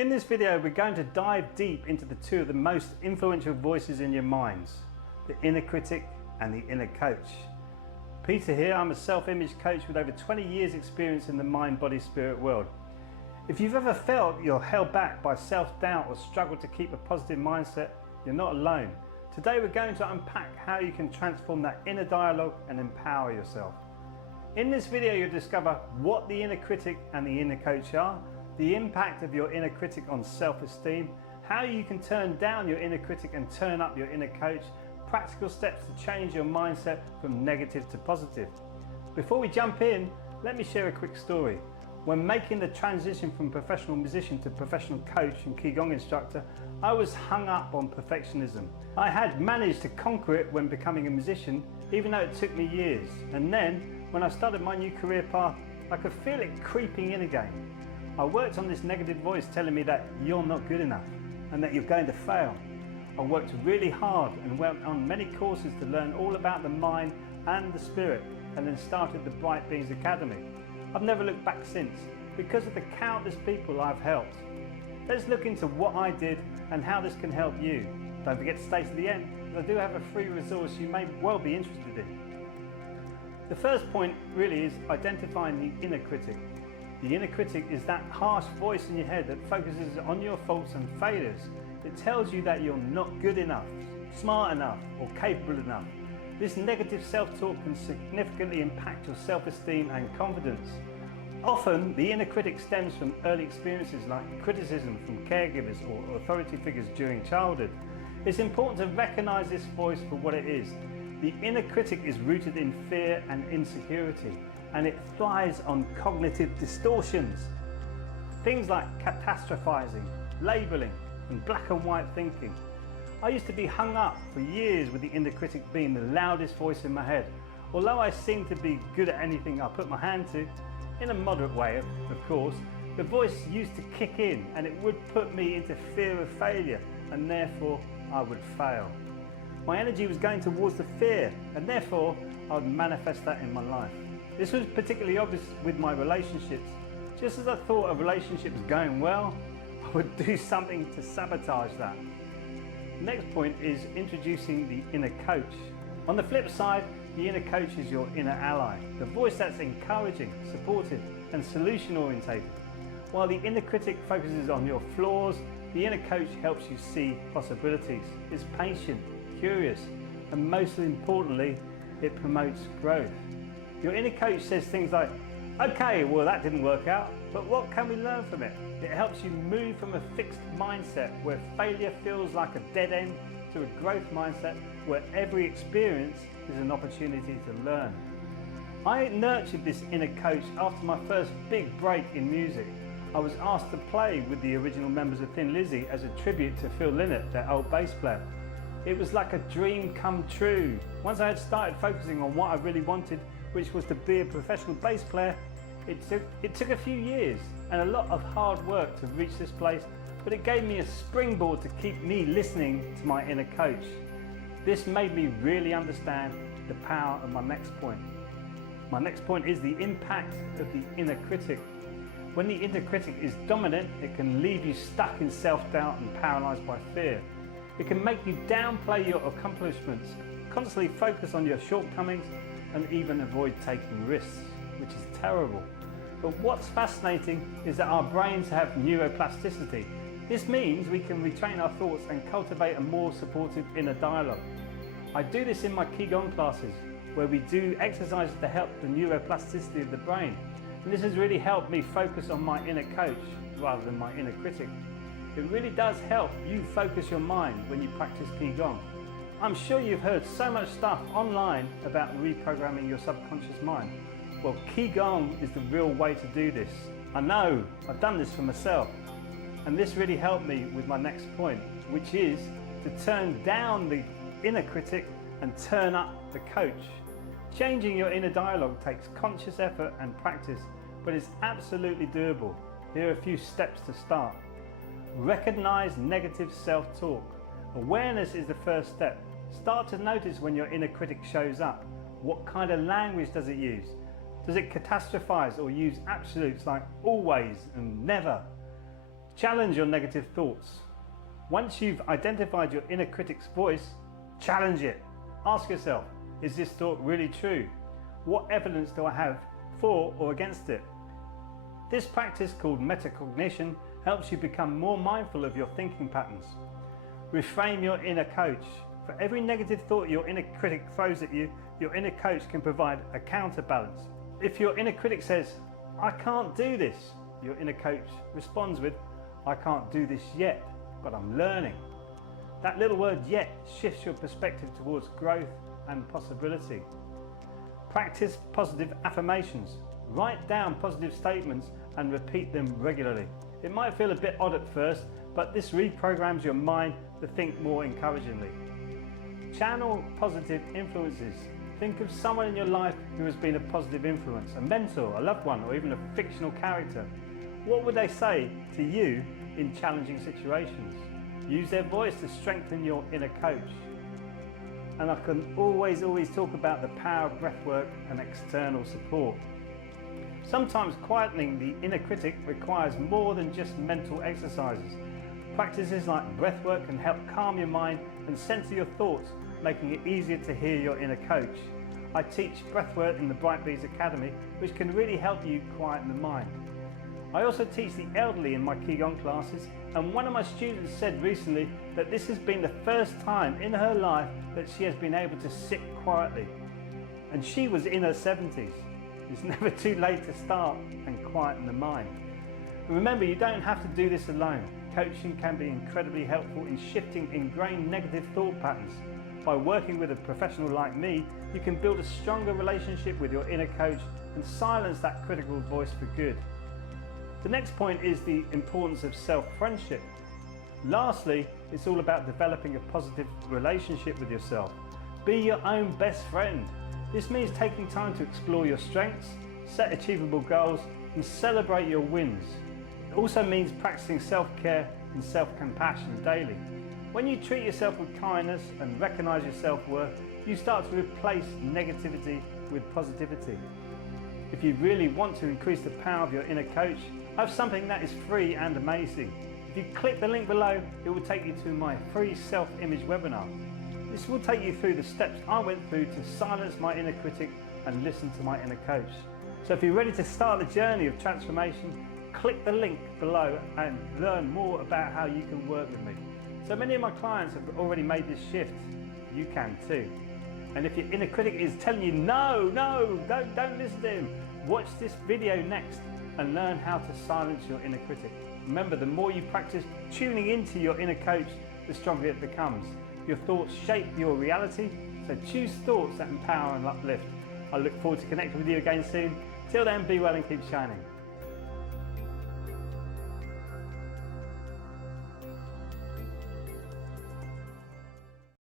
In this video, we're going to dive deep into the two of the most influential voices in your minds, the inner critic and the inner coach. Peter here, I'm a self-image coach with over 20 years experience in the mind, body, spirit world. If you've ever felt you're held back by self-doubt or struggled to keep a positive mindset, you're not alone. Today we're going to unpack how you can transform that inner dialogue and empower yourself. In this video you'll discover what the inner critic and the inner coach are, the impact of your inner critic on self-esteem, how you can turn down your inner critic and turn up your inner coach, practical steps to change your mindset from negative to positive. Before we jump in, let me share a quick story. When making the transition from professional musician to professional coach and Qigong instructor, I was hung up on perfectionism. I had managed to conquer it when becoming a musician, even though it took me years. And then, when I started my new career path, I could feel it creeping in again. I worked on this negative voice telling me that you're not good enough and that you're going to fail. I worked really hard and went on many courses to learn all about the mind and the spirit, and then started the Bright Beings Academy. I've never looked back since because of the countless people I've helped. Let's look into what I did and how this can help you. Don't forget to stay to the end. I do have a free resource you may well be interested in. The first point really is identifying the inner critic. The inner critic is that harsh voice in your head that focuses on your faults and failures. It tells you that you're not good enough, smart enough, or capable enough. This negative self-talk can significantly impact your self-esteem and confidence. Often, the inner critic stems from early experiences like criticism from caregivers or authority figures during childhood. It's important to recognize this voice for what it is. The inner critic is rooted in fear and insecurity, and it thrives on cognitive distortions. Things like catastrophizing, labeling, and black and white thinking. I used to be hung up for years with the inner critic being the loudest voice in my head. Although I seemed to be good at anything I put my hand to, in a moderate way of course, the voice used to kick in and it would put me into fear of failure, and therefore I would fail. My energy was going towards the fear, and therefore I would manifest that in my life. This was particularly obvious with my relationships. Just as I thought a relationship was going well, I would do something to sabotage that. The next point is introducing the inner coach. On the flip side, the inner coach is your inner ally, the voice that's encouraging, supportive, and solution orientated. While the inner critic focuses on your flaws, the inner coach helps you see possibilities. It's patient, curious, and most importantly, it promotes growth. Your inner coach says things like, okay, well that didn't work out, but what can we learn from it? It helps you move from a fixed mindset where failure feels like a dead end to a growth mindset where every experience is an opportunity to learn. I nurtured this inner coach after my first big break in music. I was asked to play with the original members of Thin Lizzy as a tribute to Phil Lynott, their old bass player. It was like a dream come true. Once I had started focusing on what I really wanted, which was to be a professional bass player, it took a few years and a lot of hard work to reach this place, but it gave me a springboard to keep me listening to my inner coach. This made me really understand the power of my next point. My next point is the impact of the inner critic. When the inner critic is dominant, it can leave you stuck in self-doubt and paralyzed by fear. It can make you downplay your accomplishments, constantly focus on your shortcomings, and even avoid taking risks, which is terrible. But what's fascinating is that our brains have neuroplasticity. This means we can retrain our thoughts and cultivate a more supportive inner dialogue. I do this in my Qigong classes, where we do exercises to help the neuroplasticity of the brain. And this has really helped me focus on my inner coach rather than my inner critic. It really does help you focus your mind when you practice Qigong. I'm sure you've heard so much stuff online about reprogramming your subconscious mind. Well, Qigong is the real way to do this. I know, I've done this for myself. And this really helped me with my next point, which is to turn down the inner critic and turn up the coach. Changing your inner dialogue takes conscious effort and practice, but it's absolutely doable. Here are a few steps to start. Recognize negative self-talk. Awareness is the first step. Start to notice when your inner critic shows up. What kind of language does it use? Does it catastrophize or use absolutes like always and never? Challenge your negative thoughts. Once you've identified your inner critic's voice, challenge it. Ask yourself, is this thought really true? What evidence do I have for or against it? This practice, called metacognition, helps you become more mindful of your thinking patterns. Reframe your inner coach. For every negative thought your inner critic throws at you, your inner coach can provide a counterbalance. If your inner critic says, "I can't do this," your inner coach responds with, "I can't do this yet, but I'm learning." That little word "yet" shifts your perspective towards growth and possibility. Practice positive affirmations. Write down positive statements and repeat them regularly. It might feel a bit odd at first, but this reprograms your mind to think more encouragingly. Channel positive influences. Think of someone in your life who has been a positive influence, a mentor, a loved one, or even a fictional character. What would they say to you in challenging situations? Use their voice to strengthen your inner coach. And I can always talk about the power of breathwork and external support. Sometimes quietening the inner critic requires more than just mental exercises. Practices like breathwork can help calm your mind and center your thoughts, making it easier to hear your inner coach. I teach breathwork in the Bright Bees Academy, which can really help you quieten the mind. I also teach the elderly in my Qigong classes, and one of my students said recently that this has been the first time in her life that she has been able to sit quietly. And she was in her 70s. It's never too late to start and quieten the mind. And remember, you don't have to do this alone. Coaching can be incredibly helpful in shifting ingrained negative thought patterns. By working with a professional like me, you can build a stronger relationship with your inner coach and silence that critical voice for good. The next point is the importance of self-friendship. Lastly, it's all about developing a positive relationship with yourself. Be your own best friend. This means taking time to explore your strengths, set achievable goals, and celebrate your wins. It also means practicing self-care and self-compassion daily. When you treat yourself with kindness and recognize your self-worth, you start to replace negativity with positivity. If you really want to increase the power of your inner coach, I have something that is free and amazing. If you click the link below, it will take you to my free self-image webinar. This will take you through the steps I went through to silence my inner critic and listen to my inner coach. So if you're ready to start the journey of transformation, click the link below and learn more about how you can work with me. So many of my clients have already made this shift. You can too. And if your inner critic is telling you, no, don't listen to him, watch this video next and learn how to silence your inner critic. Remember, the more you practice tuning into your inner coach, the stronger it becomes. Your thoughts shape your reality, so choose thoughts that empower and uplift. I look forward to connecting with you again soon. Till then, be well and keep shining.